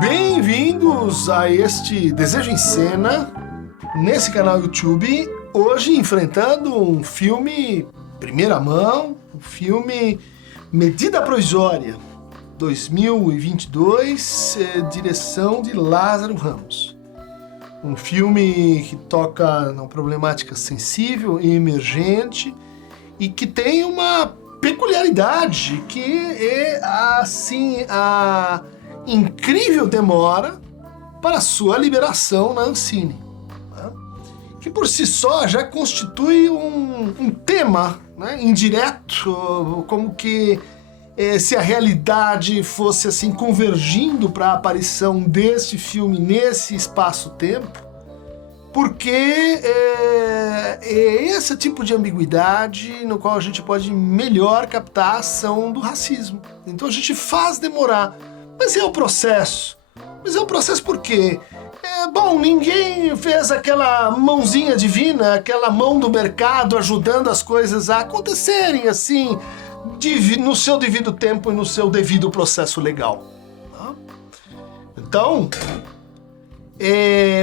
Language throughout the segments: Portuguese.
Bem-vindos a este Desejo em Cena, nesse canal YouTube, hoje enfrentando um filme primeira mão, um filme Medida Provisória, 2022, direção de Lázaro Ramos. Um filme que toca numa problemática sensível e emergente e que tem uma peculiaridade que é, assim, a incrível demora para a sua liberação na Ancine, né? Que por si só já constitui um tema, né, indireto, como que se a realidade fosse assim convergindo para a aparição deste filme nesse espaço-tempo, porque é esse tipo de ambiguidade no qual a gente pode melhor captar a ação do racismo. Então a gente faz demorar, mas é o processo. Mas é um processo por quê? Bom, ninguém fez aquela mãozinha divina, aquela mão do mercado ajudando as coisas a acontecerem assim, no seu devido tempo e no seu devido processo legal. Então,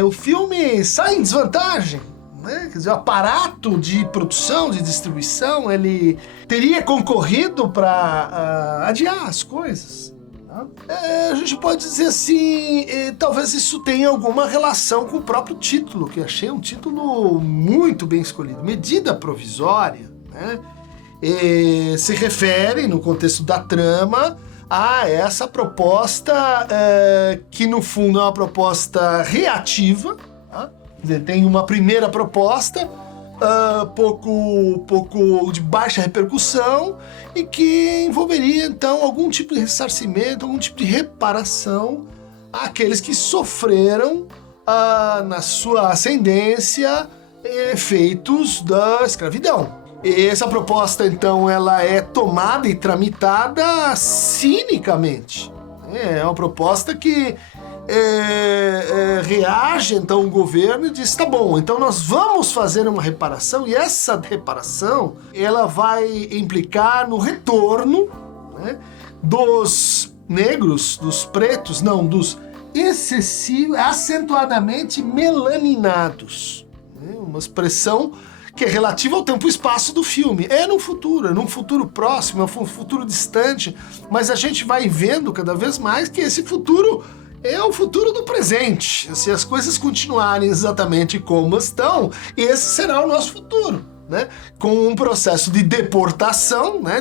o filme sai em desvantagem, né? Quer dizer, o aparato de produção, de distribuição, ele teria concorrido para adiar as coisas. A gente pode dizer assim, talvez isso tenha alguma relação com o próprio título, que eu achei um título muito bem escolhido. Medida Provisória, né? Se refere, no contexto da trama, a essa proposta que no fundo é uma proposta reativa, tá? Quer dizer, tem uma primeira proposta pouco de baixa repercussão e que envolveria então algum tipo de ressarcimento, algum tipo de reparação àqueles que sofreram na sua ascendência efeitos da escravidão. E essa proposta então ela é tomada e tramitada cinicamente. É uma proposta que reage então o governo e diz, tá bom, então nós vamos fazer uma reparação e essa reparação ela vai implicar no retorno, né, dos negros, dos pretos, não, dos acentuadamente melaninados, né, uma expressão que é relativa ao tempo e espaço do filme. É num futuro próximo, é um futuro distante, mas a gente vai vendo cada vez mais que esse futuro é o futuro do presente. Se as coisas continuarem exatamente como estão, esse será o nosso futuro, né? Com um processo de deportação, né?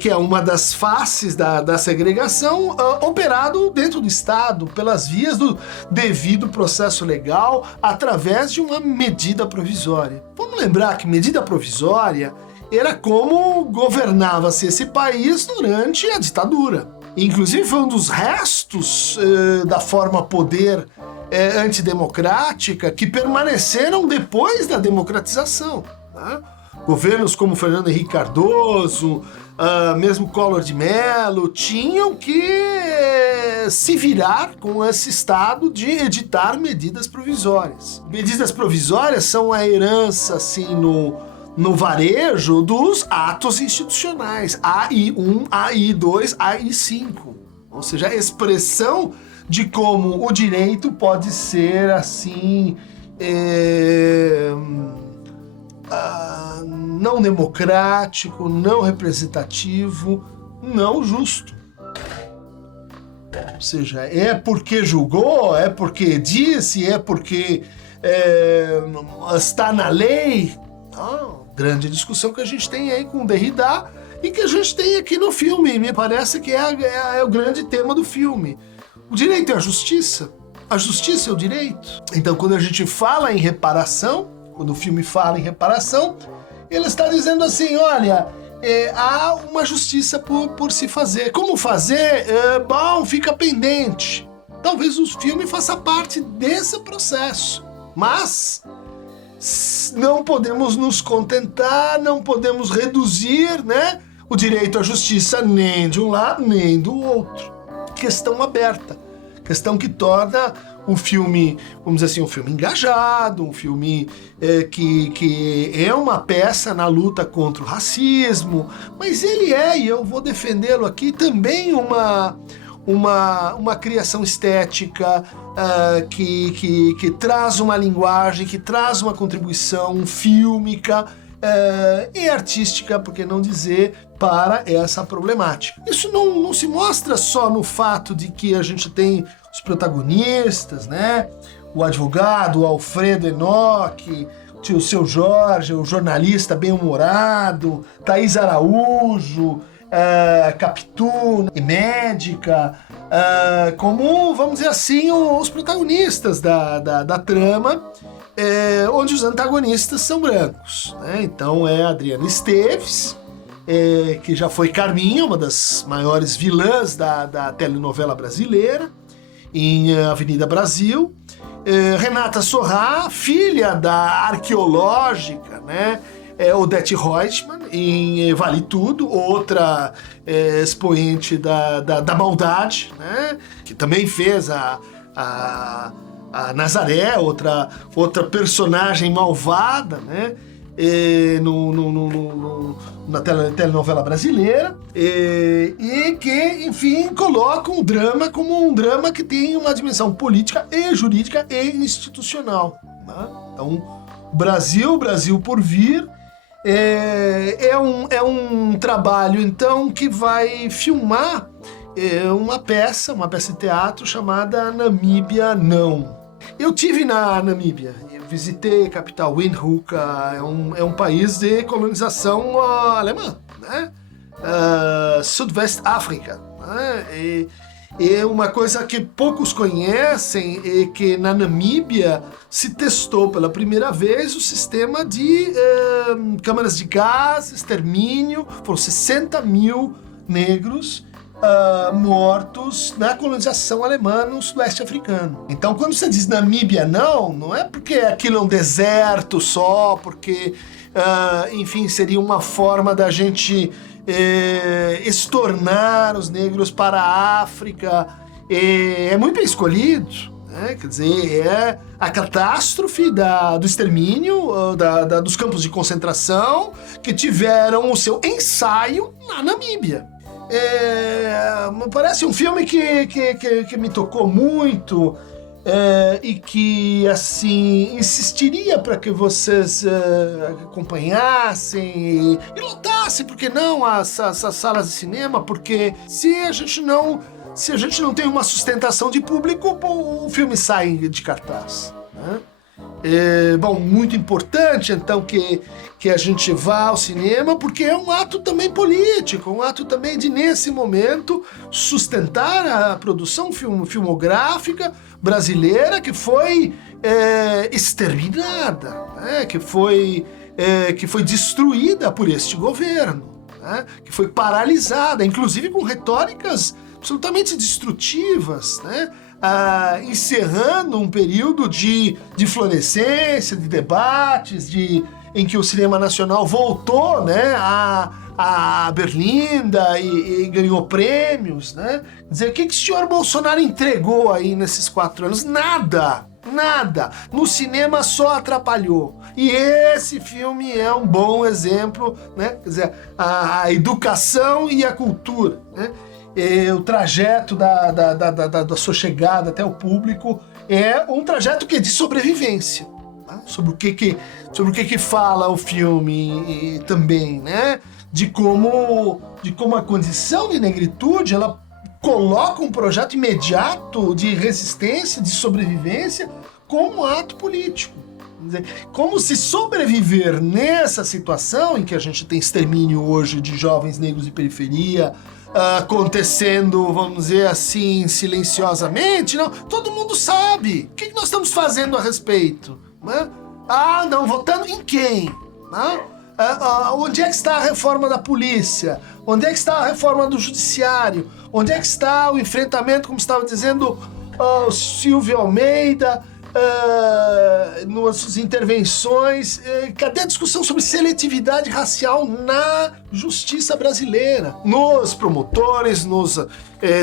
Que é uma das faces da segregação, operado dentro do Estado, pelas vias do devido processo legal, através de uma medida provisória. Vamos lembrar que medida provisória era como governava-se esse país durante a ditadura. Inclusive foi um dos restos da forma poder antidemocrática que permaneceram depois da democratização, né? Governos como Fernando Henrique Cardoso, mesmo Collor de Mello, tinham que se virar com esse estado de editar medidas provisórias. Medidas provisórias são a herança, assim, no varejo dos atos institucionais, AI1, AI2, AI5. Ou seja, a expressão de como o direito pode ser, assim, não democrático, não representativo, não justo. Ou seja, é porque julgou, é porque disse, é porque está na lei. Grande discussão que a gente tem aí com Derrida e que a gente tem aqui no filme. Me parece que é o grande tema do filme. O direito é a justiça? A justiça é o direito? Então, quando a gente fala em reparação, quando o filme fala em reparação, ele está dizendo assim, olha, há uma justiça por se fazer. Como fazer? Bom, fica pendente. Talvez o filme faça parte desse processo, mas não podemos nos contentar, não podemos reduzir, né, o direito à justiça nem de um lado nem do outro. Questão aberta, questão que torna um filme, vamos dizer assim, um filme engajado, um filme que é uma peça na luta contra o racismo, mas ele e eu vou defendê-lo aqui, também uma criação estética que traz uma linguagem, que traz uma contribuição fílmica e artística, por que não dizer, para essa problemática. Isso não se mostra só no fato de que a gente tem os protagonistas, né? O advogado, o Alfredo Enoch, o Seu Jorge, o jornalista bem-humorado, Thaís Araújo, Capitu e médica, como, vamos dizer assim, os protagonistas da trama, onde os antagonistas são brancos, né? Então é a Adriana Esteves, que já foi Carminha, uma das maiores vilãs da telenovela brasileira, em Avenida Brasil. Renata Sorrah, filha da arqueológica, né, Odete Roitman, em Vale Tudo, outra expoente da maldade, né, que também fez a Nazaré, outra personagem malvada, né, na telenovela brasileira, e que, enfim, coloca um drama como um drama que tem uma dimensão política e jurídica e institucional, né? Então, Brasil por vir, é um trabalho, então, que vai filmar uma peça de teatro chamada Namíbia Não. Eu tive na Namíbia, visitei a capital Windhoek, é um país de colonização alemã, né? Sudeste África, né? E uma coisa que poucos conhecem é que na Namíbia se testou pela primeira vez o sistema de câmaras de gás, extermínio. Foram 60 mil negros mortos na colonização alemã no Sudeste africano. Então, quando você diz Namíbia não é porque aquilo é um deserto só, porque, enfim, seria uma forma da gente estornar os negros para a África. É muito bem escolhido, né? Quer dizer, é a catástrofe do extermínio, dos campos de concentração, que tiveram o seu ensaio na Namíbia. Parece um filme que me tocou muito, e que, assim, insistiria para que vocês acompanhassem e lotassem, por que não, essas salas de cinema, porque se a gente não tem uma sustentação de público, o filme sai de cartaz, né? Bom, muito importante, então, que a gente vá ao cinema, porque é um ato também político, um ato também de, nesse momento, sustentar a produção filmográfica brasileira, que foi exterminada, né? que foi destruída por este governo, né? Que foi paralisada, inclusive com retóricas absolutamente destrutivas, né? Encerrando um período de florescência, de debates, em que o cinema nacional voltou, né, a Berlinda e ganhou prêmios, né? Quer dizer, o que o senhor Bolsonaro entregou aí nesses 4 anos? Nada! No cinema só atrapalhou. E esse filme é um bom exemplo, né? Quer dizer, a educação e a cultura, né? O trajeto da sua chegada até o público é um trajeto de sobrevivência, tá? Sobre o que fala o filme também, né? De como a condição de negritude, ela coloca um projeto imediato de resistência, de sobrevivência, como ato político. Quer dizer, como se sobreviver nessa situação em que a gente tem extermínio hoje de jovens negros de periferia, acontecendo, vamos dizer assim, silenciosamente, não, todo mundo sabe. O que nós estamos fazendo a respeito? Né? Não, votando em quem? Né? Onde é que está a reforma da polícia? Onde é que está a reforma do judiciário? Onde é que está o enfrentamento, como estava dizendo o Silvio Almeida, nas suas intervenções? Cadê a discussão sobre seletividade racial na justiça brasileira? Nos promotores, nos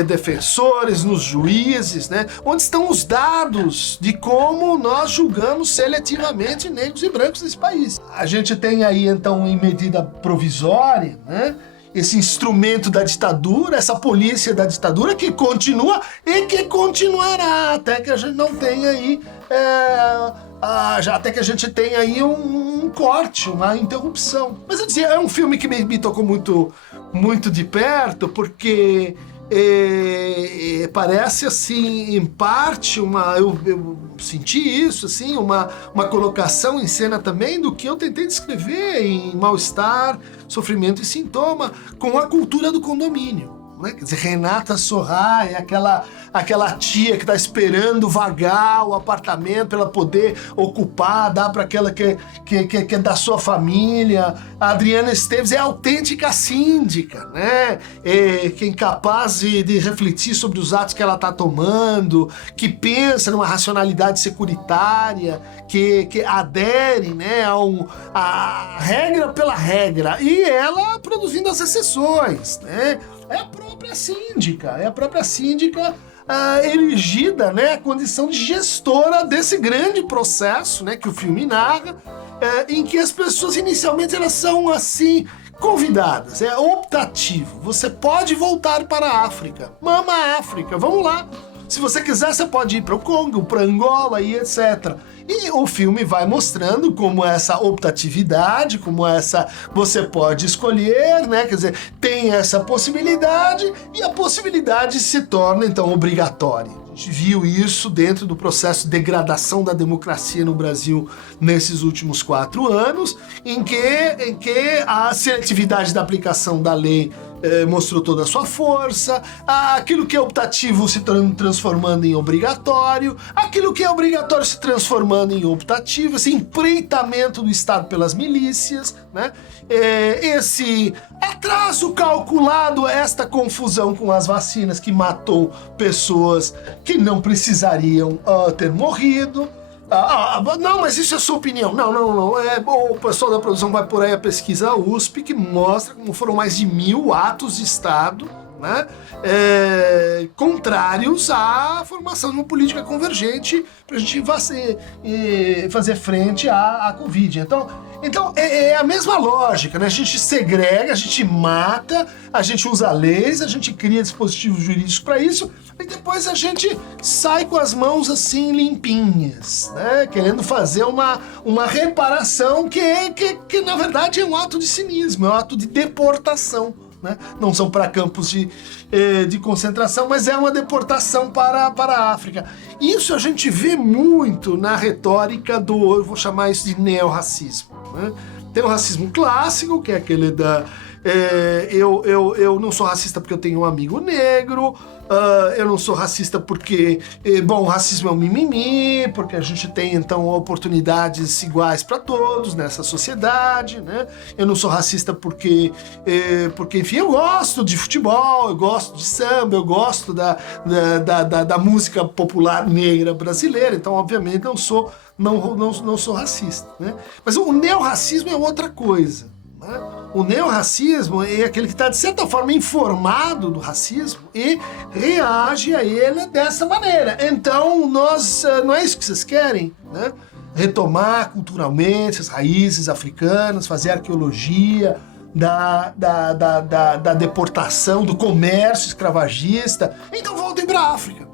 defensores, nos juízes, né? Onde estão os dados de como nós julgamos seletivamente negros e brancos nesse país? A gente tem aí, então, em medida provisória, né, esse instrumento da ditadura, essa polícia da ditadura que continua e que continuará até que a gente não tenha aí, até que a gente tenha aí um corte, uma interrupção. Mas eu dizia, é um filme que me tocou muito, muito de perto, porque parece assim, em parte, eu senti isso, assim, uma colocação em cena também do que eu tentei descrever em Mal-Estar, Sofrimento e Sintoma, com a cultura do condomínio. Né? Quer dizer, Renata Sorrah é aquela tia que está esperando vagar o apartamento para ela poder ocupar, dar para aquela que é da sua família. A Adriana Esteves é a autêntica síndica, né? Que é incapaz de refletir sobre os atos que ela está tomando, que pensa numa racionalidade securitária, que adere, né, a regra pela regra, e ela produzindo as exceções, né? É a própria síndica elegida, né, a condição de gestora desse grande processo, né, que o filme narra, em que as pessoas inicialmente elas são assim convidadas, é optativo. Você pode voltar para a África, mama a África, vamos lá. Se você quiser, você pode ir para o Congo, para Angola e etc. E o filme vai mostrando como essa optatividade, como essa você pode escolher, né? Quer dizer, tem essa possibilidade e a possibilidade se torna então obrigatória. A gente viu isso dentro do processo de degradação da democracia no Brasil nesses últimos 4 anos, em que a seletividade da aplicação da lei mostrou toda a sua força, aquilo que é optativo se transformando em obrigatório, aquilo que é obrigatório se transformando em optativo, esse empreitamento do Estado pelas milícias, né? Esse atraso calculado, esta confusão com as vacinas que matou pessoas que não precisariam ter morrido. Não, mas isso é sua opinião. Não. O pessoal da produção vai por aí a pesquisa USP, que mostra como foram mais de 1000 atos de Estado, né, contrários à formação de uma política convergente para a gente fazer frente à Covid. Então é a mesma lógica, né? A gente segrega, a gente mata, a gente usa leis, a gente cria dispositivos jurídicos para isso, e depois a gente sai com as mãos assim limpinhas, né? Querendo fazer uma reparação que na verdade é um ato de cinismo, é um ato de deportação. Né? Não são para campos de concentração, mas é uma deportação para a África. Isso a gente vê muito na retórica eu vou chamar isso de neorracismo. Né? Tem o racismo clássico, que é aquele da... eu não sou racista porque eu tenho um amigo negro, eu não sou racista porque, o racismo é um mimimi, porque a gente tem, então, oportunidades iguais para todos nessa sociedade, né? Eu não sou racista porque, enfim, eu gosto de futebol, eu gosto de samba, eu gosto da música popular negra brasileira, então, obviamente, não sou racista, né? Mas o neorracismo é outra coisa. O neorracismo é aquele que está, de certa forma, informado do racismo e reage a ele dessa maneira. Então, não é isso que vocês querem, né? Retomar culturalmente as raízes africanas, fazer arqueologia da deportação, do comércio escravagista. Então, voltem para a África.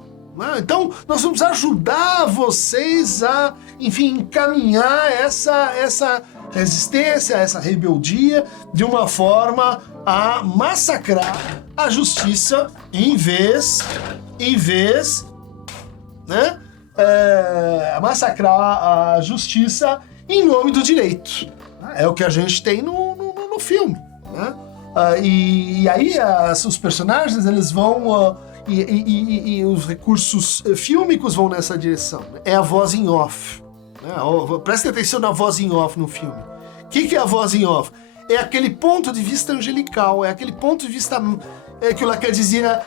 Então, nós vamos ajudar vocês a, enfim, encaminhar essa resistência, essa rebeldia, de uma forma a massacrar a justiça em vez, né, massacrar a justiça em nome do direito. É o que a gente tem no filme, né? E aí os personagens, eles vão... E os recursos fílmicos vão nessa direção. É a voz em off. Prestem atenção na voz em off no filme. O que é a voz em off? É aquele ponto de vista angelical, é aquele ponto de vista que o Lacan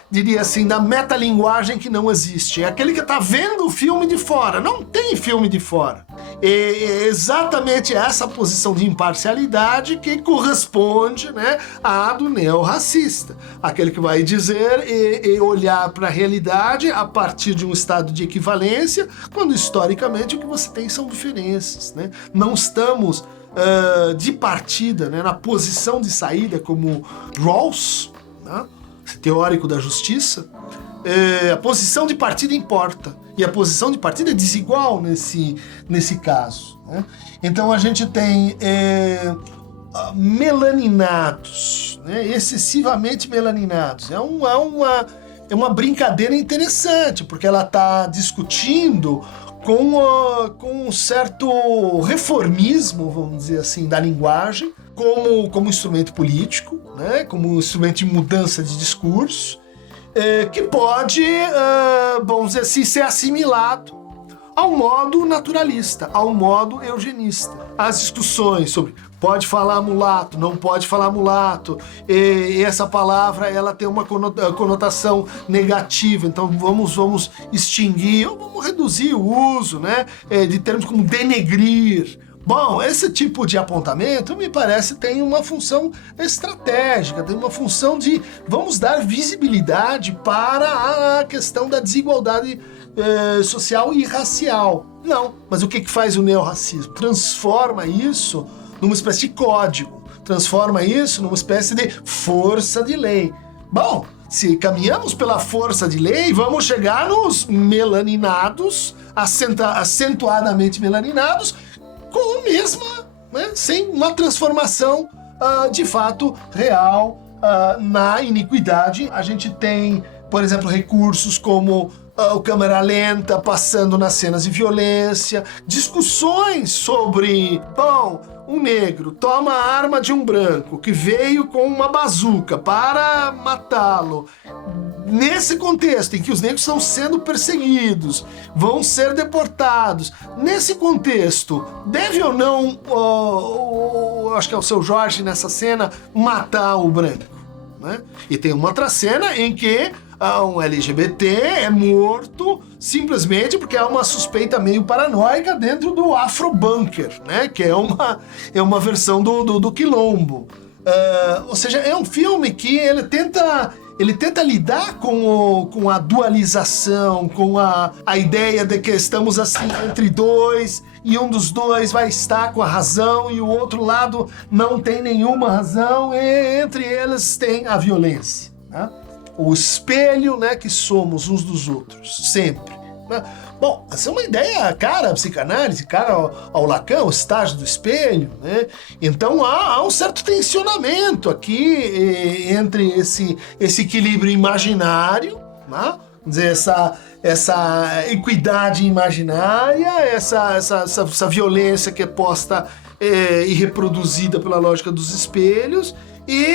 diria assim, da metalinguagem que não existe. É aquele que está vendo o filme de fora. Não tem filme de fora. É exatamente essa posição de imparcialidade que corresponde, né, à do neorracista. Aquele que vai dizer e olhar para a realidade a partir de um estado de equivalência, quando historicamente o que você tem são diferenças, né? Não estamos de partida, né, na posição de saída, como Rawls, né, teórico da justiça, a posição de partida importa. E a posição de partida é desigual nesse caso, né? Então a gente tem melaninados, né, excessivamente melaninados. É uma brincadeira interessante, porque ela está discutindo com um certo reformismo, vamos dizer assim, da linguagem, como instrumento político, né, como instrumento de mudança de discurso, que pode, vamos dizer assim, ser assimilado ao modo naturalista, ao modo eugenista. As discussões sobre pode falar mulato, não pode falar mulato, e essa palavra ela tem uma conotação negativa, então vamos extinguir, ou vamos reduzir o uso, né, de termos como denegrir. Bom, esse tipo de apontamento, me parece, tem uma função estratégica, tem uma função de vamos dar visibilidade para a questão da desigualdade social e racial. Não, mas o que faz o neorracismo? Transforma isso numa espécie de código, transforma isso numa espécie de força de lei. Bom, se caminhamos pela força de lei, vamos chegar nos melaninados, acentuadamente melaninados, com a mesma, né, sem uma transformação de fato real na iniquidade. A gente tem, por exemplo, recursos como o câmera lenta passando nas cenas de violência, discussões sobre, bom, um negro toma a arma de um branco que veio com uma bazuca para matá-lo. Nesse contexto em que os negros estão sendo perseguidos, vão ser deportados, nesse contexto, deve ou não, acho que é o Seu Jorge nessa cena, matar o branco, né? E tem uma outra cena em que um LGBT é morto simplesmente porque há uma suspeita meio paranoica dentro do Afrobunker, né? Que é uma versão do Quilombo. Ou seja, é um filme que ele tenta lidar com a dualização, com a ideia de que estamos assim entre dois e um dos dois vai estar com a razão e o outro lado não tem nenhuma razão e entre eles tem a violência, né? O espelho, né, que somos uns dos outros, sempre, né? Bom, essa é uma ideia cara à psicanálise, cara ao Lacan, o estágio do espelho, né? Então há um certo tensionamento aqui entre esse equilíbrio imaginário, né? Quer dizer, essa equidade imaginária, essa violência que é posta e reproduzida pela lógica dos espelhos, e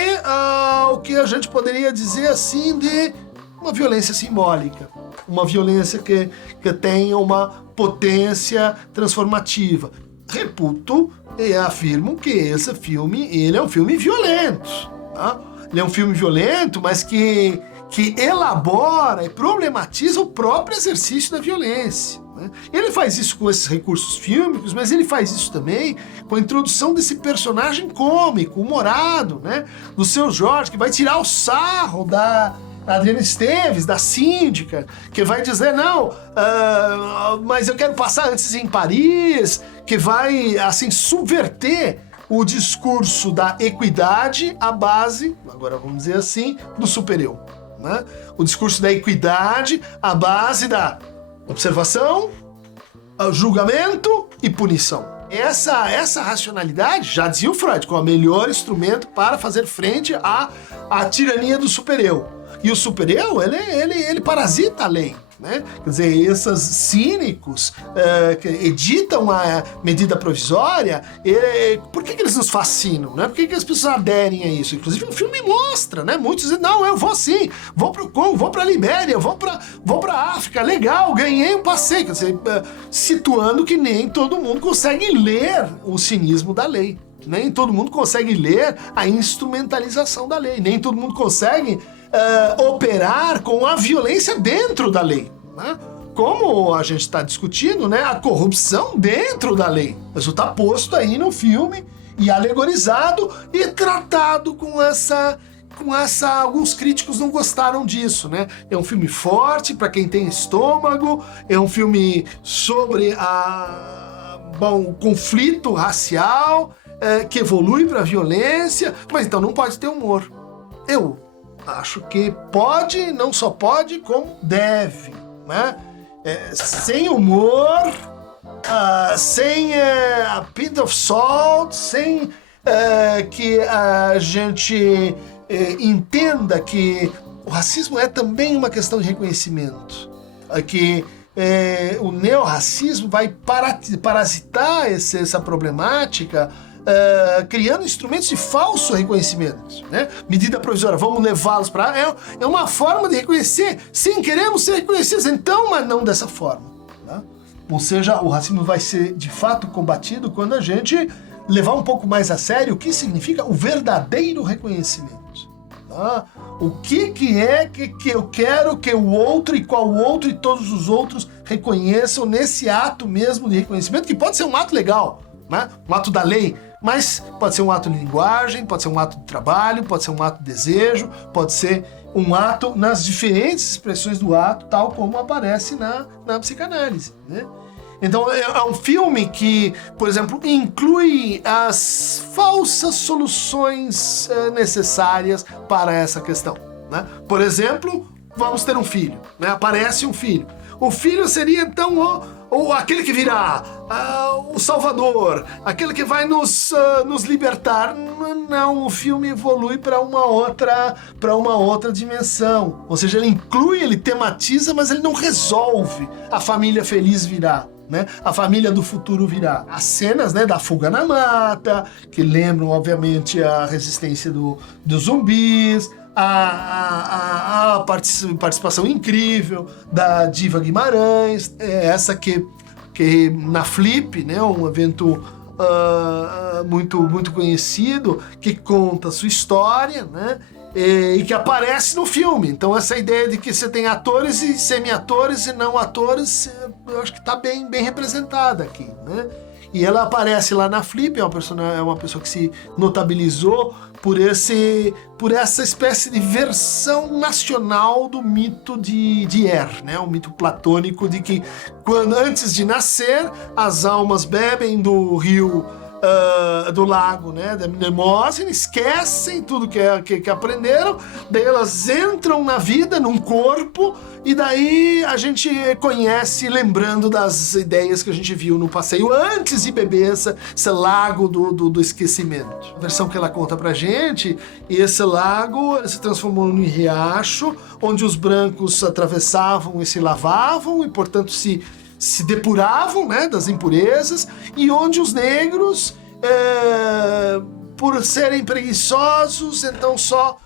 o que a gente poderia dizer assim de uma violência simbólica, uma violência que tem uma potência transformativa. Reputo e afirmo que esse filme, ele é um filme violento, tá? Ele é um filme violento, mas que elabora e problematiza o próprio exercício da violência, né? Ele faz isso com esses recursos fílmicos, mas ele faz isso também com a introdução desse personagem cômico, humorado, né? Do Seu Jorge, que vai tirar o sarro da Adriana Esteves, da síndica, que vai dizer, não, mas eu quero passar antes em Paris, que vai, assim, subverter o discurso da equidade à base, agora vamos dizer assim, do super-eu, né? O discurso da equidade à base da observação, julgamento e punição. Essa racionalidade, já dizia o Freud, como o melhor instrumento para fazer frente à tirania do super-eu. E o super-eu, ele parasita a lei, né? Quer dizer, esses cínicos que editam a medida provisória, por que eles nos fascinam, né? Por que as pessoas aderem a isso? Inclusive o filme mostra, né? Muitos dizem, não, eu vou sim, vou pro Congo, vou pra Libéria, vou pra África, legal, ganhei um passeio. Quer dizer, situando que nem todo mundo consegue ler o cinismo da lei. Nem todo mundo consegue ler a instrumentalização da lei. Nem todo mundo consegue operar com a violência dentro da lei, né? Como a gente está discutindo, né? A corrupção dentro da lei. Isso está posto aí no filme e alegorizado e tratado com essa... Alguns críticos não gostaram disso, né? É um filme forte para quem tem estômago, é um filme sobre o conflito racial, que evolui para a violência, mas então não pode ter humor. Eu acho que pode, não só pode, como deve, né? Sem humor, sem a pinch of salt, sem que a gente entenda que o racismo é também uma questão de reconhecimento, que o neorracismo vai parasitar essa problemática, criando instrumentos de falso reconhecimento, né? Medida provisória, vamos levá-los para... É uma forma de reconhecer, sim, queremos ser reconhecidos, então, mas não dessa forma, né? Ou seja, o racismo vai ser de fato combatido quando a gente levar um pouco mais a sério o que significa o verdadeiro reconhecimento, tá? O que é que eu quero que o outro e qual outro e todos os outros reconheçam nesse ato mesmo de reconhecimento, que pode ser um ato legal, né? Um ato da lei, mas pode ser um ato de linguagem, pode ser um ato de trabalho, pode ser um ato de desejo, pode ser um ato nas diferentes expressões do ato, tal como aparece na psicanálise, né? Então é um filme que, por exemplo, inclui as falsas soluções necessárias para essa questão, né? Por exemplo, vamos ter um filho, né? Aparece um filho. O filho seria então aquele que virá, o salvador, aquele que vai nos libertar. Não, o filme evolui para uma outra dimensão. Ou seja, ele inclui, ele tematiza, mas ele não resolve. A família feliz virá, né? A família do futuro virá. As cenas, né, da fuga na mata, que lembram, obviamente, a resistência dos zumbis, a participação incrível da Diva Guimarães, essa que na Flip, né, um evento muito conhecido, que conta a sua história, né, e que aparece no filme. Então essa ideia de que você tem atores e semi-atores e não atores, eu acho que está bem representada aqui, né? E ela aparece lá na Flip, é uma pessoa que se notabilizou por essa espécie de versão nacional do mito de Er, né? O mito platônico de que antes de nascer, as almas bebem do rio, do lago, né, da Mnemosine, esquecem tudo que aprenderam, daí elas entram na vida, num corpo, e daí a gente conhece lembrando das ideias que a gente viu no passeio antes de beber esse lago do esquecimento. A versão que ela conta pra gente, esse lago se transformou num riacho, onde os brancos atravessavam e se lavavam, e portanto se depuravam, né, das impurezas, e onde os negros, por serem preguiçosos, então só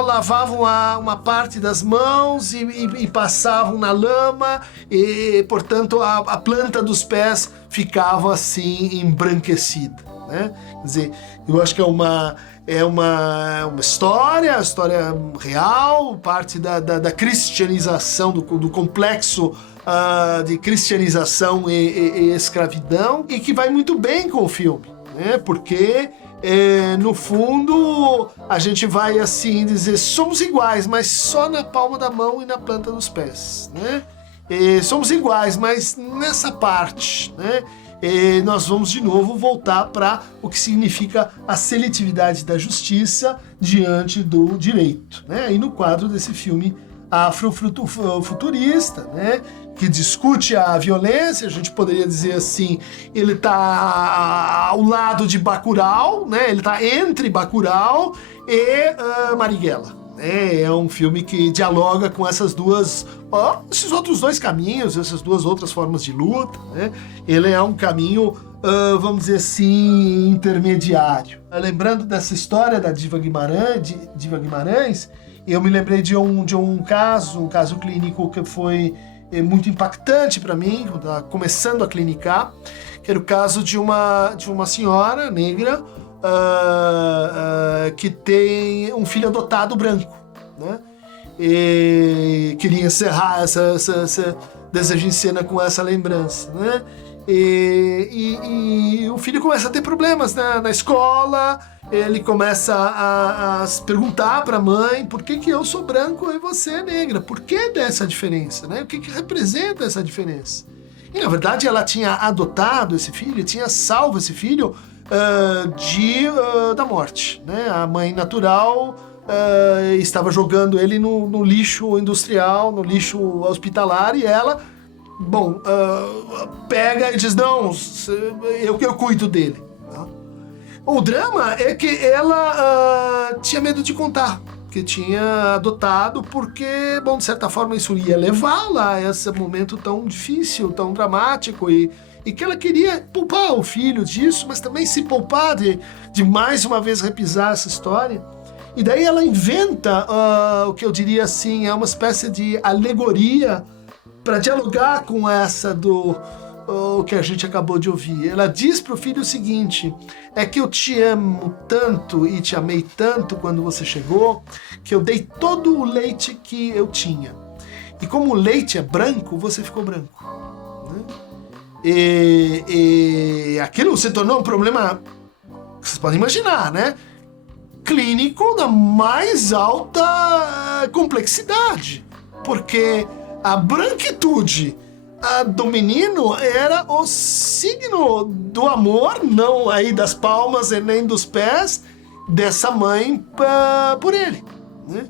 lavavam uma parte das mãos e passavam na lama, e portanto a planta dos pés ficava assim embranquecida, né? Quer dizer, eu acho que é uma história real, parte da cristianização, do complexo de cristianização e escravidão, e que vai muito bem com o filme, né? Porque no fundo a gente vai assim dizer, somos iguais, mas só na palma da mão e na planta dos pés, né? Somos iguais, mas nessa parte, né? Nós vamos de novo voltar para o que significa a seletividade da justiça diante do direito, né? E no quadro desse filme afrofuturista, né, que discute a violência, a gente poderia dizer assim, ele está ao lado de Bacurau, né, ele está entre Bacurau e Marighella. É um filme que dialoga com esses outros dois caminhos, essas duas outras formas de luta, né? Ele é um caminho, vamos dizer assim, intermediário. Lembrando dessa história da Diva Guimarães, eu me lembrei de um caso clínico que foi muito impactante para mim, quando estava começando a clinicar, que era o caso de uma senhora negra que tem um filho adotado branco, né? E queria encerrar essa desejo em cena com essa lembrança, né? E o filho começa a ter problemas na escola, ele começa a se perguntar para a mãe, por que eu sou branco e você é negra? Por que dessa diferença, né? O que representa essa diferença? E na verdade ela tinha adotado esse filho, tinha salvo esse filho da morte, né? A mãe natural estava jogando ele no lixo industrial, no lixo hospitalar, e ela, pega e diz, não, eu cuido dele. Tá? O drama é que ela tinha medo de contar, que tinha adotado, porque, de certa forma isso ia levá-la a esse momento tão difícil, tão dramático, e que ela queria poupar o filho disso, mas também se poupar de mais uma vez repisar essa história. E daí ela inventa o que eu diria assim, é uma espécie de alegoria para dialogar com essa o que a gente acabou de ouvir. Ela diz para o filho o seguinte, é que eu te amo tanto e te amei tanto quando você chegou, que eu dei todo o leite que eu tinha. E como o leite é branco, você ficou branco. Né? E aquilo se tornou um problema, vocês podem imaginar, né? Clínico da mais alta complexidade, porque a branquitude do menino era o signo do amor, não aí das palmas e nem dos pés, dessa mãe por ele, né?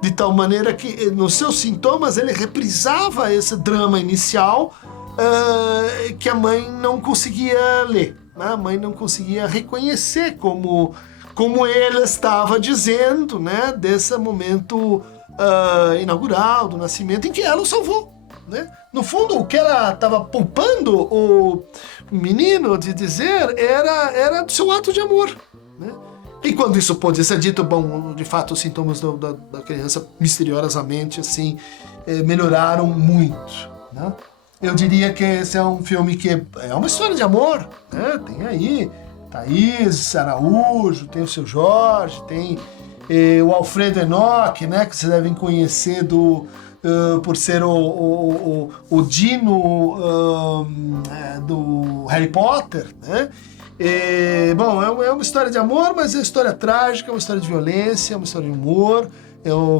De tal maneira que nos seus sintomas ele reprisava esse drama inicial que a mãe não conseguia ler, né? A mãe não conseguia reconhecer como ele estava dizendo, né, desse momento inaugural do nascimento em que ela o salvou, né? No fundo, o que ela estava poupando o menino de dizer era do seu ato de amor, né? E quando isso pode ser dito, de fato, os sintomas da criança misteriosamente assim melhoraram muito, né? Eu diria que esse é um filme que é uma história de amor, né? Tem aí Thaís Araújo, tem o seu Jorge, tem o Alfredo Enoch, né, que vocês devem conhecer por ser o Dino do Harry Potter, né? É uma história de amor, mas é uma história trágica, é uma história de violência, é uma história de humor.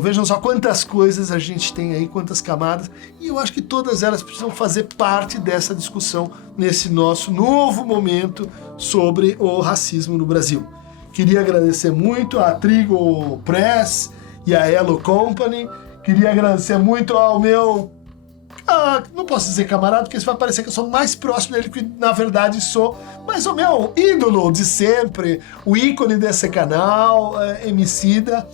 Vejam só quantas coisas a gente tem aí, quantas camadas, e eu acho que todas elas precisam fazer parte dessa discussão nesse nosso novo momento sobre o racismo no Brasil. Queria agradecer muito à Trigo Press e à Elo Company, queria agradecer muito ao meu, não posso dizer camarada, porque isso vai parecer que eu sou mais próximo dele, que na verdade sou, mas o meu ídolo de sempre, o ícone desse canal, Emicida,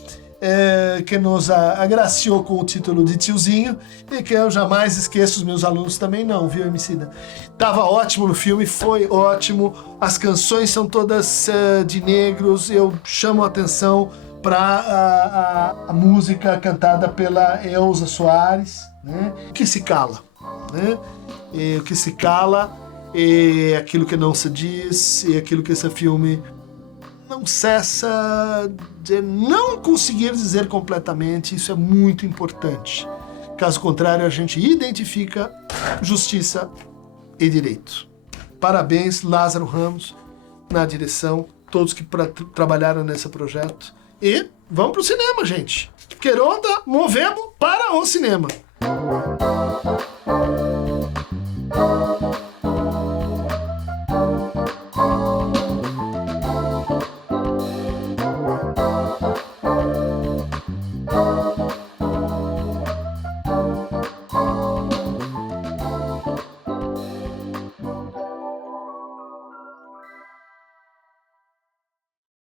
que nos agraciou com o título de tiozinho, e que eu jamais esqueço, os meus alunos também não, viu, Emicida? Tava ótimo no filme, foi ótimo, as canções são todas de negros, eu chamo a atenção para a música cantada pela Elza Soares, né? Que se cala, né? O que se cala é aquilo que não se diz, e aquilo que esse filme não cessa de não conseguir dizer completamente. Isso é muito importante. Caso contrário, a gente identifica justiça e direito. Parabéns, Lázaro Ramos, na direção, todos que trabalharam nesse projeto. E vamos pro cinema, gente. Queironda, movemos para o cinema.